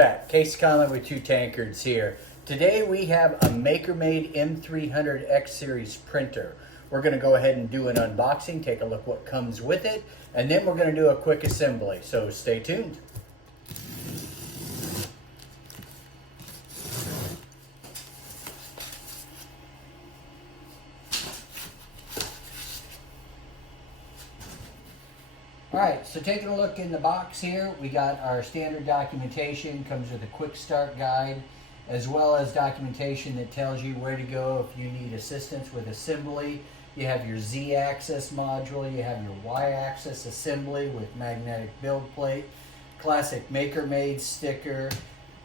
back. Case Conlon with 2 tankards here. Today we have a MakerMade M300X series printer. We're going to go ahead and do an unboxing, take a look what comes with it, and then we're going to do a quick assembly. So stay tuned. Alright, so taking a look in the box here, we got our standard documentation, comes with a quick start guide, as well as documentation that tells you where to go if you need assistance with assembly. You have your Z-axis module, you have your Y-axis assembly with magnetic build plate, classic MakerMade sticker,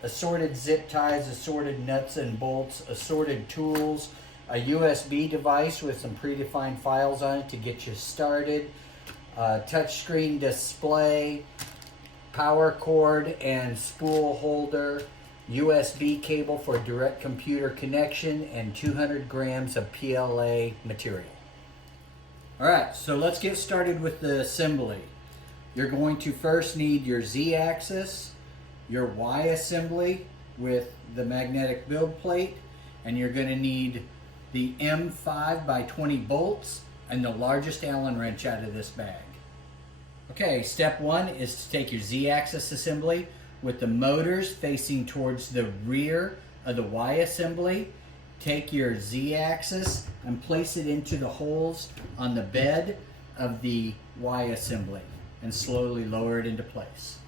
assorted zip ties, assorted nuts and bolts, assorted tools, a USB device with some predefined files on it to get you started, touchscreen display, power cord and spool holder, USB cable for direct computer connection, and 200 grams of PLA material. Alright, so let's get started with the assembly. You're going to first need your Z-axis, your Y assembly with the magnetic build plate, and you're going to need the M5 by 20 bolts and the largest Allen wrench out of this bag. Okay, step one is to take your Z-axis assembly with the motors facing towards the rear of the Y assembly. Take your Z-axis and place it into the holes on the bed of the Y assembly and slowly lower it into place.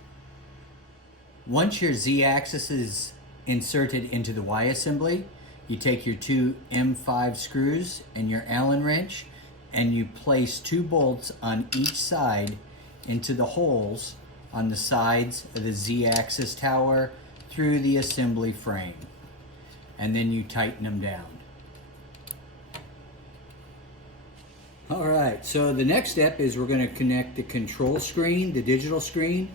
Once your Z-axis is inserted into the Y assembly, you take your 2 M5 screws and your Allen wrench and you place 2 bolts on each side into the holes on the sides of the Z-axis tower through the assembly frame. And then you tighten them down. Alright, so the next step is we're going to connect the control screen, the digital screen,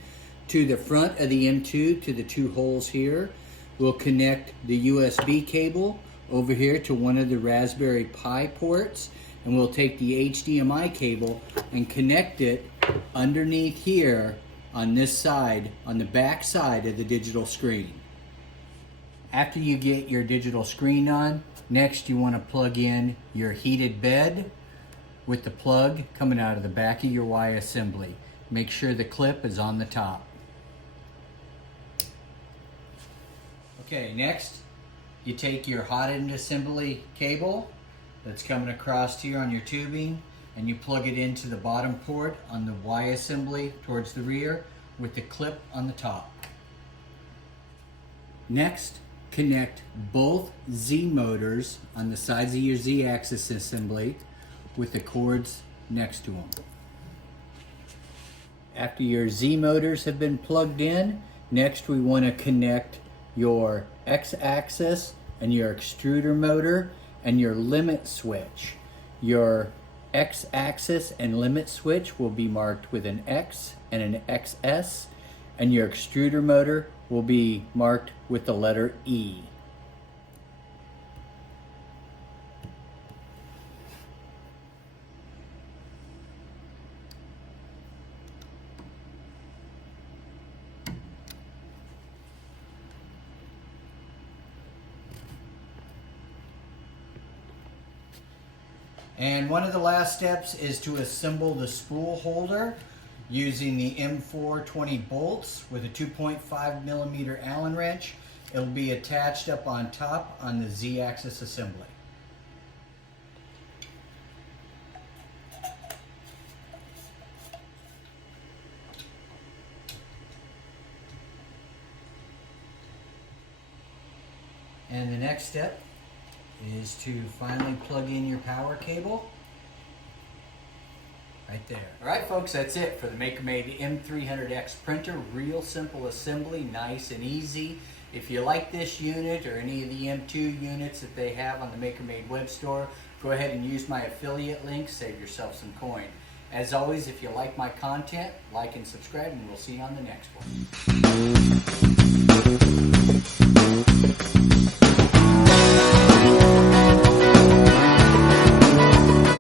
to the front of the M2 to the 2 holes here. We'll connect the USB cable over here to one of the Raspberry Pi ports, and we'll take the HDMI cable and connect it underneath here on this side, on the back side of the digital screen. After you get your digital screen on, next you want to plug in your heated bed with the plug coming out of the back of your Y assembly. Make sure the clip is on the top. Okay, next you take your hot-end assembly cable that's coming across here on your tubing, and you plug it into the bottom port on the Y assembly towards the rear with the clip on the top. Next, connect both Z motors on the sides of your Z-axis assembly with the cords next to them. After your Z motors have been plugged in, next we want to connect your X-axis and your extruder motor and your limit switch. Your X-axis and limit switch will be marked with an X and an XS, and your extruder motor will be marked with the letter E. And one of the last steps is to assemble the spool holder using the M4 20 bolts with a 2.5 millimeter Allen wrench. It'll be attached up on top on the Z-axis assembly. And the next step is to finally plug in your power cable right there. Alright folks, that's it for the MakerMade M300X printer. Real simple assembly, nice and easy. If you like this unit or any of the M2 units that they have on the MakerMade web store, go ahead and use my affiliate link, save yourself some coin. As always, if you like my content, like and subscribe, and we'll see you on the next one.